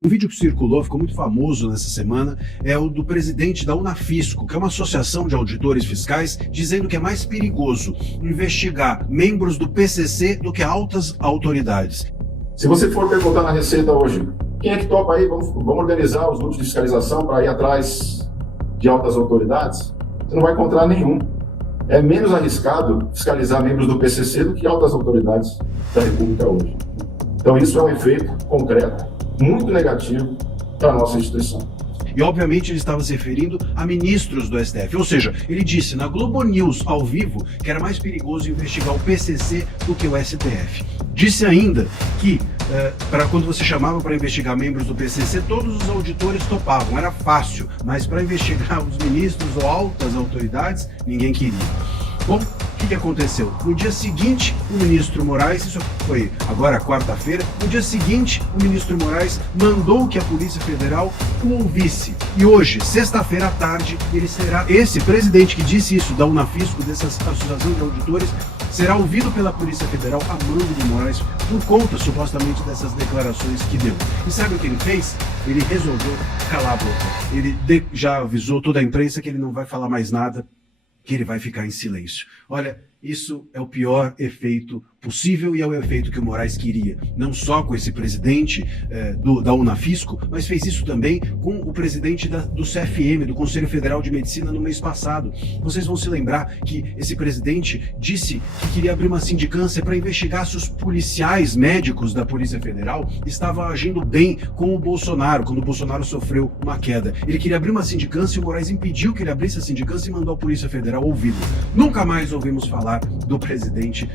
Um vídeo que circulou, ficou muito famoso nessa semana, é o do presidente da Unafisco, que é uma associação de auditores fiscais, dizendo que é mais perigoso investigar membros do PCC do que altas autoridades. Se você for perguntar na Receita hoje, quem é que topa aí? Vamos organizar os grupos de fiscalização para ir atrás de altas autoridades? Você não vai encontrar nenhum. É menos arriscado fiscalizar membros do PCC do que altas autoridades da República hoje. Então isso é um efeito concreto, muito negativo para a nossa instituição. E obviamente ele estava se referindo a ministros do STF, ou seja, ele disse na Globo News ao vivo que era mais perigoso investigar o PCC do que o STF. Disse ainda que para quando você chamava para investigar membros do PCC, todos os auditores topavam, era fácil, mas para investigar os ministros ou altas autoridades, ninguém queria. Bom, o que aconteceu? No dia seguinte, o ministro Moraes, isso foi agora quarta-feira, no dia seguinte, o ministro Moraes mandou que a Polícia Federal o ouvisse. E hoje, sexta-feira à tarde, ele será, esse presidente que disse isso da Unafisco, dessa associação de auditores, será ouvido pela Polícia Federal a mando de Moraes por conta, supostamente, dessas declarações que deu. E sabe o que ele fez? Ele resolveu calar a boca. Ele já avisou toda a imprensa que ele não vai falar mais nada, que ele vai ficar em silêncio. Olha, isso é o pior efeito possível e é o efeito que o Moraes queria. Não só com esse presidente da Unafisco, mas fez isso também com o presidente do CFM, do Conselho Federal de Medicina, no mês passado. Vocês vão se lembrar que esse presidente disse que queria abrir uma sindicância para investigar se os policiais médicos da Polícia Federal estavam agindo bem com o Bolsonaro, quando o Bolsonaro sofreu uma queda. Ele queria abrir uma sindicância e o Moraes impediu que ele abrisse a sindicância e mandou a Polícia Federal ouvi-lo. Nunca mais ouvimos falar do presidente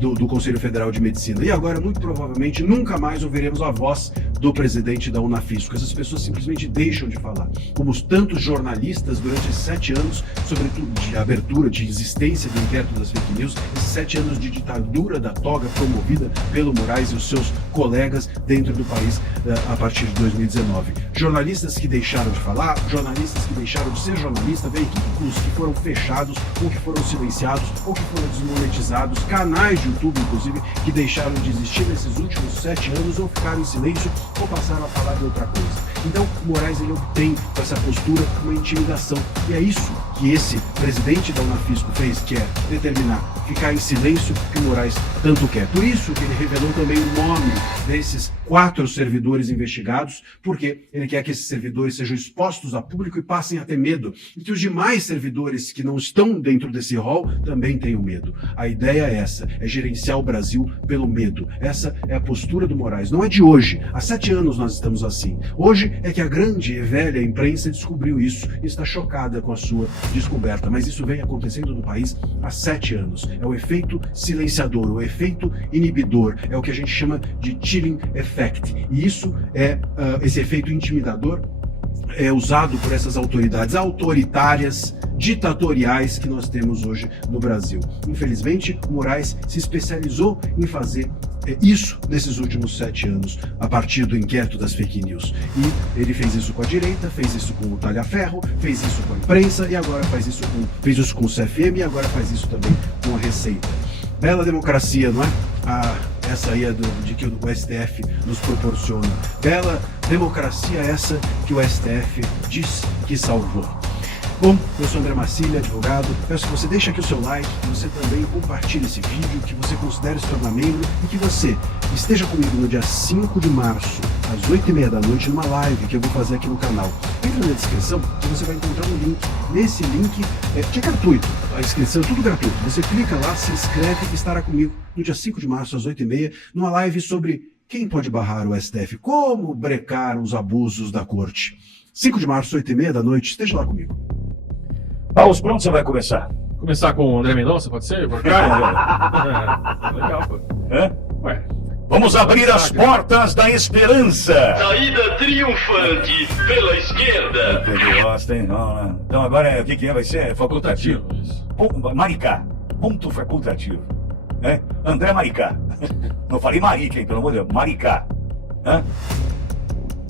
do Conselho Federal de Medicina. E agora, muito provavelmente, nunca mais ouviremos a voz do presidente da Unafisco. Essas pessoas simplesmente deixam de falar. Como tantos jornalistas durante esses 7 anos, sobretudo de abertura, de existência do inquérito das fake news, esses 7 anos de ditadura da toga promovida pelo Moraes e os seus colegas dentro do país a partir de 2019. Jornalistas que deixaram de falar, jornalistas que deixaram de ser jornalistas, veículos que foram fechados ou que foram silenciados ou que foram desmonetizados, canais de YouTube, inclusive, que deixaram de existir nesses últimos 7 anos ou ficaram em silêncio ou passaram a falar de outra coisa. Então, o Moraes, ele obtém com essa postura uma intimidação. E é isso que esse presidente da Unafisco fez, que é determinar, ficar em silêncio, que o Moraes tanto quer. Por isso que ele revelou também o nome desses 4 servidores investigados, porque ele quer que esses servidores sejam expostos a público e passem a ter medo. E que os demais servidores que não estão dentro desse rol também tenham medo. A ideia é essa, é gerenciar o Brasil pelo medo. Essa é a postura do Moraes. Não é de hoje. Há 7 anos nós estamos assim. Hoje é que a grande e velha imprensa descobriu isso e está chocada com a sua descoberta. Mas isso vem acontecendo no país há 7 anos. É o efeito silenciador, o efeito inibidor. É o que a gente chama de chilling effect. E isso é esse efeito intimidador é usado por essas autoridades autoritárias, ditatoriais que nós temos hoje no Brasil. Infelizmente, o Moraes se especializou em fazer isso nesses últimos 7 anos, a partir do inquérito das fake news. E ele fez isso com a direita, fez isso com o Talhaferro, fez isso com a imprensa e agora fez isso com o CFM e agora faz isso também com a Receita. Bela democracia, não é? Essa aí é de que o STF nos proporciona. Bela democracia essa que o STF diz que salvou. Bom, eu sou André Marcília, advogado. Peço que você deixe aqui o seu like, que você também compartilhe esse vídeo, que você considere se tornar membro e que você esteja comigo no dia 5 de março, às 8h30 da noite, numa live que eu vou fazer aqui no canal. Entra na descrição e você vai encontrar um link. Nesse link, que é gratuito, a inscrição é tudo gratuito. Você clica lá, se inscreve e estará comigo no dia 5 de março, às 8h30, numa live sobre quem pode barrar o STF, como brecar os abusos da corte. 5 de março, 8h30 da noite, esteja lá comigo. Paulo, por onde você vai começar? Começar com o André Mendonça, pode ser? Por cá? Legal, pô. Ué. Vamos abrir as portas da esperança. Saída triunfante pela esquerda. Gosta, hein? Então agora o que é? Vai ser facultativo. Isso. Maricá. Ponto facultativo. André Maricá. Não falei Marica, hein? Pelo amor de Deus. Maricá.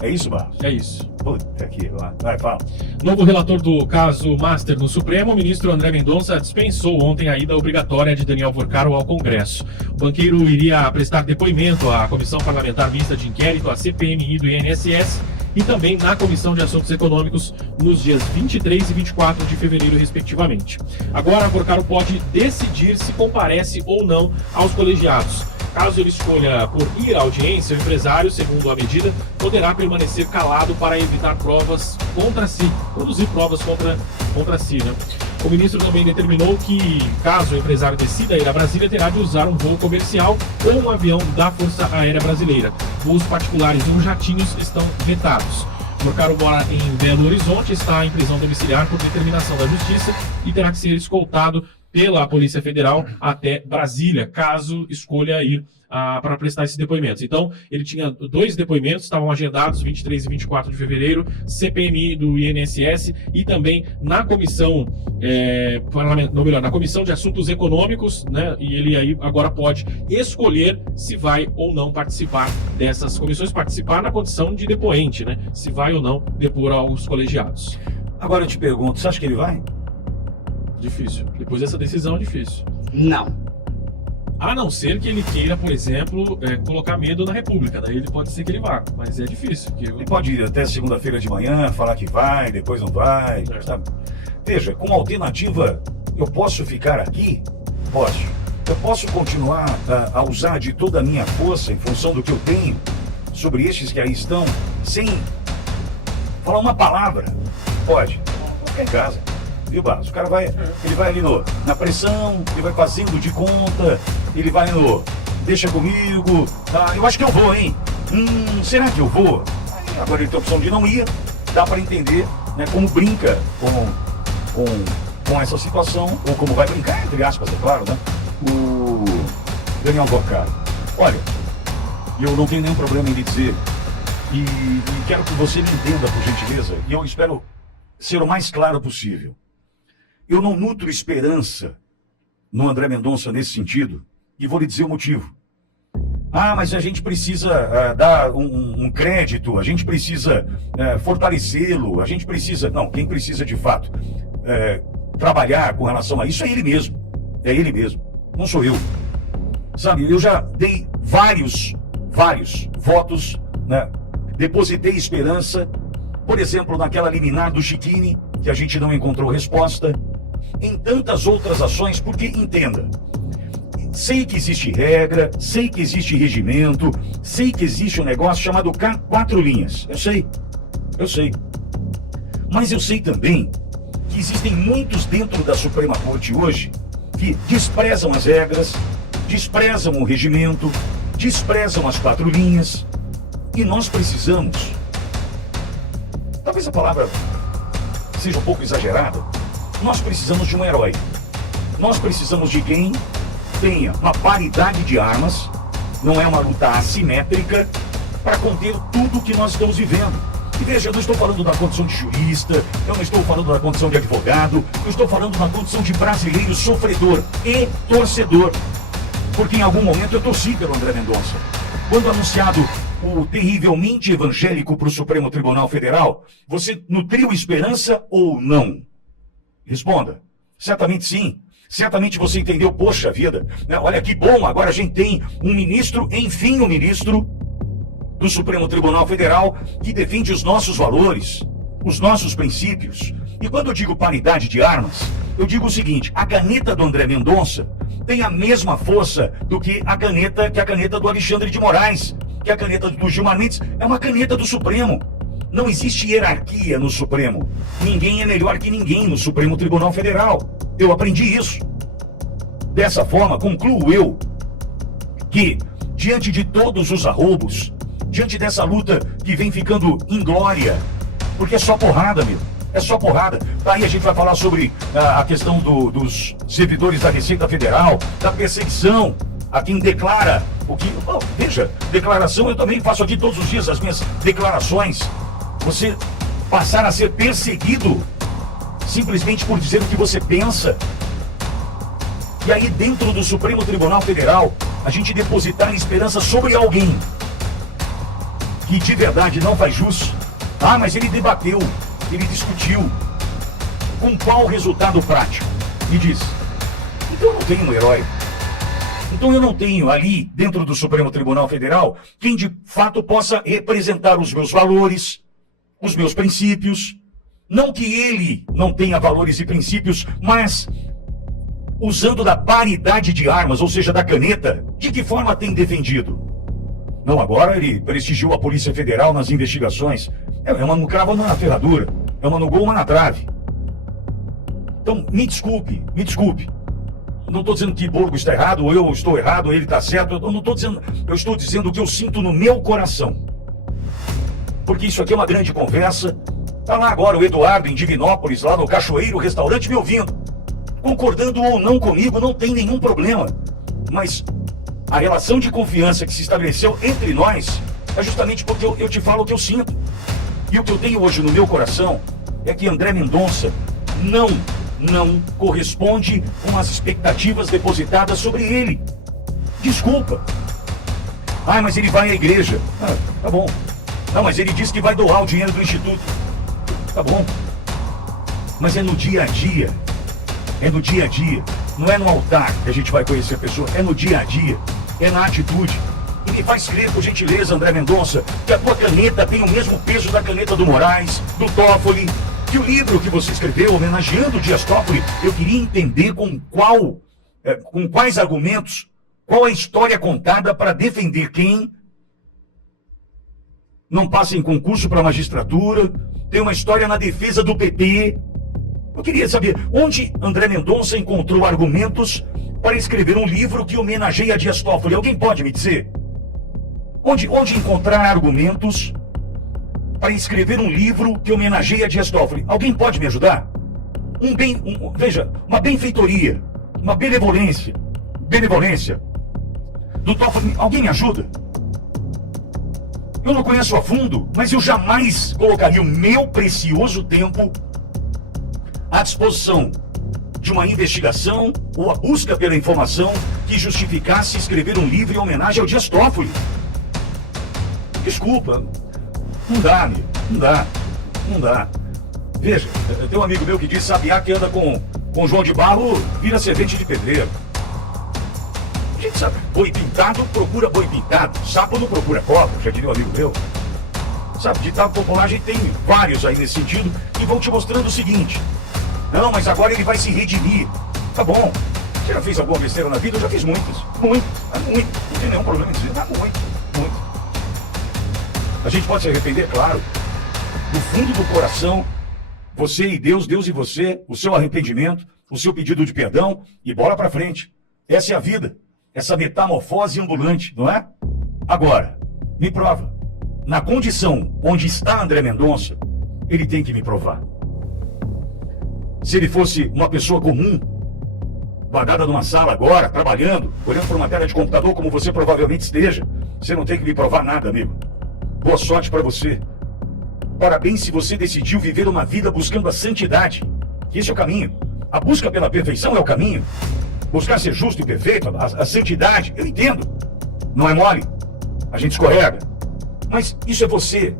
É isso, Barros? É isso. Puta que lá. Vai, fala. Novo relator do caso Master no Supremo, o ministro André Mendonça dispensou ontem a ida obrigatória de Daniel Porcaro ao Congresso. O banqueiro iria prestar depoimento à Comissão Parlamentar Mista de Inquérito, a CPMI do INSS, e também na Comissão de Assuntos Econômicos nos dias 23 e 24 de fevereiro, respectivamente. Agora, Porcaro pode decidir se comparece ou não aos colegiados. Caso ele escolha por ir à audiência, o empresário, segundo a medida, poderá permanecer calado para evitar provas contra si, produzir provas contra si, né? O ministro também determinou que, caso o empresário decida ir a Brasília, terá de usar um voo comercial ou um avião da Força Aérea Brasileira. Voos particulares ou jatinhos estão vetados. Porcaro mora em Belo Horizonte, está em prisão domiciliar por determinação da Justiça e terá que ser escoltado pela Polícia Federal até Brasília, caso escolha ir para prestar esses depoimentos. Então, ele tinha 2 depoimentos, estavam agendados 23 e 24 de fevereiro, CPMI do INSS e também na comissão, na Comissão de Assuntos Econômicos, né? E ele aí agora pode escolher se vai ou não participar dessas comissões, participar na condição de depoente, né? Se vai ou não depor aos colegiados. Agora eu te pergunto, você acha que ele vai? Difícil. Depois dessa decisão, difícil. Não. A não ser que ele queira, por exemplo, colocar medo na República. Daí ele pode ser que ele vá, mas é difícil. Ele pode ir até segunda-feira de manhã, falar que vai, depois não vai, sabe? Veja, como alternativa, eu posso ficar aqui? Posso. Eu posso continuar a usar de toda a minha força em função do que eu tenho sobre estes que aí estão, sem falar uma palavra? Pode. Vou ficar em casa. Viu, Barros? O cara ele vai ali na pressão, ele vai fazendo de conta, ele vai deixa comigo, tá? Eu acho que eu vou, hein? Será que eu vou? Aí, agora ele tem a opção de não ir, dá para entender, né, como brinca com essa situação, ou como vai brincar, entre aspas, é claro, né? O Daniel Porcaro. Olha, eu não tenho nenhum problema em lhe dizer, e quero que você me entenda, por gentileza, e eu espero ser o mais claro possível. Eu não nutro esperança no André Mendonça nesse sentido, e vou lhe dizer o motivo. Mas a gente precisa dar um crédito, a gente precisa fortalecê-lo, a gente precisa... Não, quem precisa de fato trabalhar com relação a isso é ele mesmo. É ele mesmo, não sou eu. Sabe, eu já dei vários votos, né? Depositei esperança, por exemplo, naquela liminar do Chiquini, que a gente não encontrou resposta, em tantas outras ações, porque, entenda, sei que existe regra, sei que existe regimento, sei que existe um negócio chamado 4 linhas, eu sei, mas eu sei também que existem muitos dentro da Suprema Corte hoje que desprezam as regras, desprezam o regimento, desprezam as 4 linhas, e nós precisamos, talvez a palavra seja um pouco exagerada, nós precisamos de um herói. Nós precisamos de quem tenha uma paridade de armas, não é uma luta assimétrica, para conter tudo o que nós estamos vivendo. E veja, eu não estou falando da condição de jurista, eu não estou falando da condição de advogado, eu estou falando da condição de brasileiro sofredor e torcedor. Porque em algum momento eu torci pelo André Mendonça. Quando anunciado o terrivelmente evangélico para o Supremo Tribunal Federal, você nutriu esperança ou não? Responda. Certamente sim. Certamente você entendeu, poxa vida, né? Olha que bom, agora a gente tem um ministro, enfim, um ministro do Supremo Tribunal Federal que defende os nossos valores, os nossos princípios. E quando eu digo paridade de armas, eu digo o seguinte: a caneta do André Mendonça tem a mesma força do que a caneta do Alexandre de Moraes, que a caneta do Gilmar Mendes é uma caneta do Supremo. Não existe hierarquia no Supremo. Ninguém é melhor que ninguém no Supremo Tribunal Federal. Eu aprendi isso. Dessa forma, concluo eu que, diante de todos os arroubos, diante dessa luta que vem ficando inglória, porque é só porrada, meu. É só porrada. Daí a gente vai falar sobre a questão dos servidores da Receita Federal, da perseguição a quem declara o que... veja, declaração, eu também faço aqui todos os dias as minhas declarações. Você passar a ser perseguido simplesmente por dizer o que você pensa. E aí dentro do Supremo Tribunal Federal, a gente depositar esperança sobre alguém que de verdade não faz jus. Ah, mas ele debateu, ele discutiu. Com qual resultado prático? Me diz. Então eu não tenho um herói. Então eu não tenho ali, dentro do Supremo Tribunal Federal, quem de fato possa representar os meus valores, os meus princípios. Não que ele não tenha valores e princípios, mas usando da paridade de armas, ou seja, da caneta, de que forma tem defendido? Não, agora ele prestigiou a Polícia Federal nas investigações. É uma no cravo, uma na ferradura. É uma no gol, uma na trave. Então, me desculpe, me desculpe. Não estou dizendo que Borgo está errado, ou eu estou errado, ou ele está certo. Eu não estou dizendo, eu estou dizendo o que eu sinto no meu coração. Porque isso aqui é uma grande conversa. Está lá agora o Eduardo em Divinópolis, lá no Cachoeiro Restaurante, me ouvindo. Concordando ou não comigo, não tem nenhum problema. Mas a relação de confiança que se estabeleceu entre nós é justamente porque eu te falo o que eu sinto. E o que eu tenho hoje no meu coração é que André Mendonça não corresponde com as expectativas depositadas sobre ele. Desculpa. Ah, mas ele vai à igreja. Ah, tá bom. Não, mas ele diz que vai doar o dinheiro do Instituto. Tá bom. Mas é no dia a dia. É no dia a dia. Não é no altar que a gente vai conhecer a pessoa. É no dia a dia. É na atitude. E me faz crer, por gentileza, André Mendonça, que a tua caneta tem o mesmo peso da caneta do Moraes, do Toffoli, que o livro que você escreveu homenageando o Dias Toffoli, eu queria entender com quais argumentos, qual a história contada para defender quem não passa em concurso para a magistratura, tem uma história na defesa do PT. Eu queria saber onde André Mendonça encontrou argumentos para escrever um livro que homenageia Dias Toffoli. Alguém pode me dizer? Onde encontrar argumentos para escrever um livro que homenageia Dias Toffoli? Alguém pode me ajudar? Veja, uma benfeitoria, uma benevolência do Toffoli. Alguém me ajuda? Eu não conheço a fundo, mas eu jamais colocaria o meu precioso tempo à disposição de uma investigação ou a busca pela informação que justificasse escrever um livro em homenagem ao Dias Toffoli. Desculpa, não dá, amigo, não dá. Veja, tem um amigo meu que diz: sabiá que anda com João de Barro vira servente de pedreiro. A gente sabe, boi pintado procura boi pintado, sapo não procura cobra, já diria um amigo meu. Sabe, ditado popular, a gente tem vários aí nesse sentido, que vão te mostrando o seguinte: não, mas agora ele vai se redimir. Tá bom, você já fez alguma besteira na vida? Eu já fiz muitas, muito, não tem nenhum problema em dizer, muito. A gente pode se arrepender, claro. Do fundo do coração, você e Deus, Deus e você, o seu arrependimento, o seu pedido de perdão e bola pra frente. Essa é a vida, essa metamorfose ambulante, não é? Agora, me prova. Na condição onde está André Mendonça, ele tem que me provar. Se ele fosse uma pessoa comum, guardada numa sala agora, trabalhando, olhando por uma tela de computador como você provavelmente esteja, você não tem que me provar nada, amigo. Boa sorte para você. Parabéns se você decidiu viver uma vida buscando a santidade. Esse é o caminho. A busca pela perfeição é o caminho. Buscar ser justo e perfeito, a santidade, eu entendo. Não é mole. A gente escorrega. Mas isso é você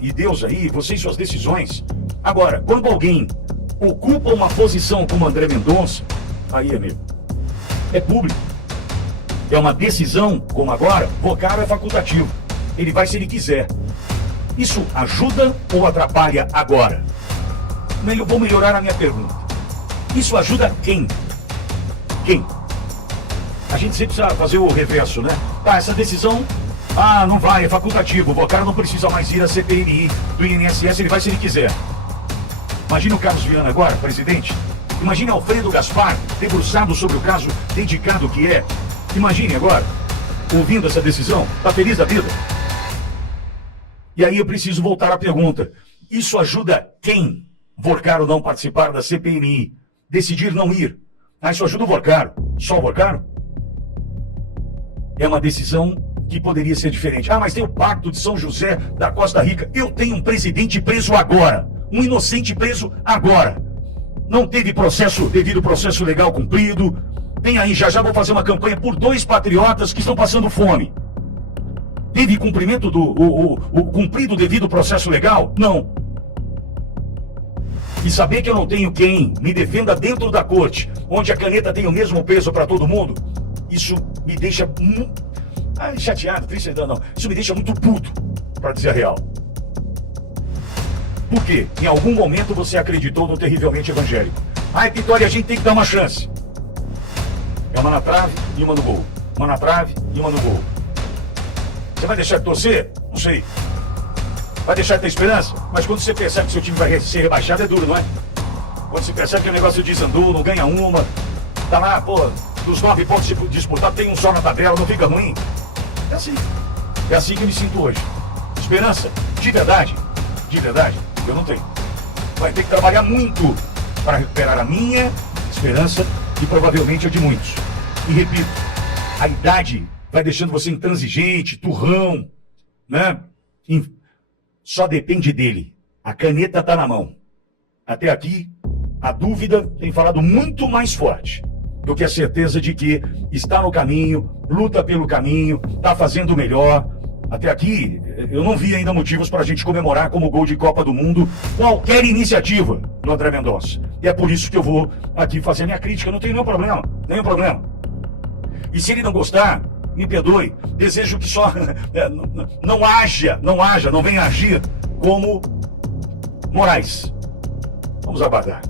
e Deus aí, você e suas decisões. Agora, quando alguém ocupa uma posição como André Mendonça, aí, amigo, é público. É uma decisão, como agora, vocar é facultativo. Ele vai se ele quiser. Isso ajuda ou atrapalha agora? Eu vou melhorar a minha pergunta. Isso ajuda quem? Quem? A gente sempre precisa fazer o reverso, né? Tá, essa decisão, não vai, é facultativo. O cara não precisa mais ir à CPMI do INSS, ele vai se ele quiser. Imagine o Carlos Viana agora, presidente. Imagine Alfredo Gaspar, debruçado sobre o caso dedicado que é. Imagine agora, ouvindo essa decisão, tá feliz da vida? E aí eu preciso voltar à pergunta. Isso ajuda quem? Vorcaro não participar da CPMI, decidir não ir. Isso ajuda o Vorcaro. Só o Vorcaro? É uma decisão que poderia ser diferente. Mas tem o Pacto de São José da Costa Rica. Eu tenho um presidente preso agora. Um inocente preso agora. Não teve devido processo legal cumprido. Tem aí, já vou fazer uma campanha por 2 patriotas que estão passando fome. Teve cumprimento o cumprido devido processo legal? Não. E saber que eu não tenho quem me defenda dentro da corte, onde a caneta tem o mesmo peso para todo mundo, isso me deixa chateado, triste, não. Isso me deixa muito puto, para dizer a real. Por quê? Em algum momento você acreditou no terrivelmente evangélico. Vitória, a gente tem que dar uma chance. É uma na trave e uma no gol. Uma na trave e uma no gol. Você vai deixar de torcer? Não sei. Vai deixar de ter esperança? Mas quando você percebe que seu time vai ser rebaixado, é duro, não é? Quando você percebe que o negócio desandou, não ganha uma, tá lá, pô, dos 9 pontos disputados, tem um só na tabela, não fica ruim. É assim. É assim que eu me sinto hoje. Esperança, de verdade, eu não tenho. Vai ter que trabalhar muito para recuperar a minha esperança e provavelmente a de muitos. E repito, a idade vai deixando você intransigente, turrão, né? Só depende dele. A caneta tá na mão. Até aqui, a dúvida tem falado muito mais forte do que a certeza de que está no caminho, luta pelo caminho, tá fazendo o melhor. Até aqui, eu não vi ainda motivos para a gente comemorar como gol de Copa do Mundo qualquer iniciativa do André Mendonça. E é por isso que eu vou aqui fazer a minha crítica. Não tem nenhum problema. E se ele não gostar, me perdoe. Desejo que só não venha agir como Moraes. Vamos aguardar.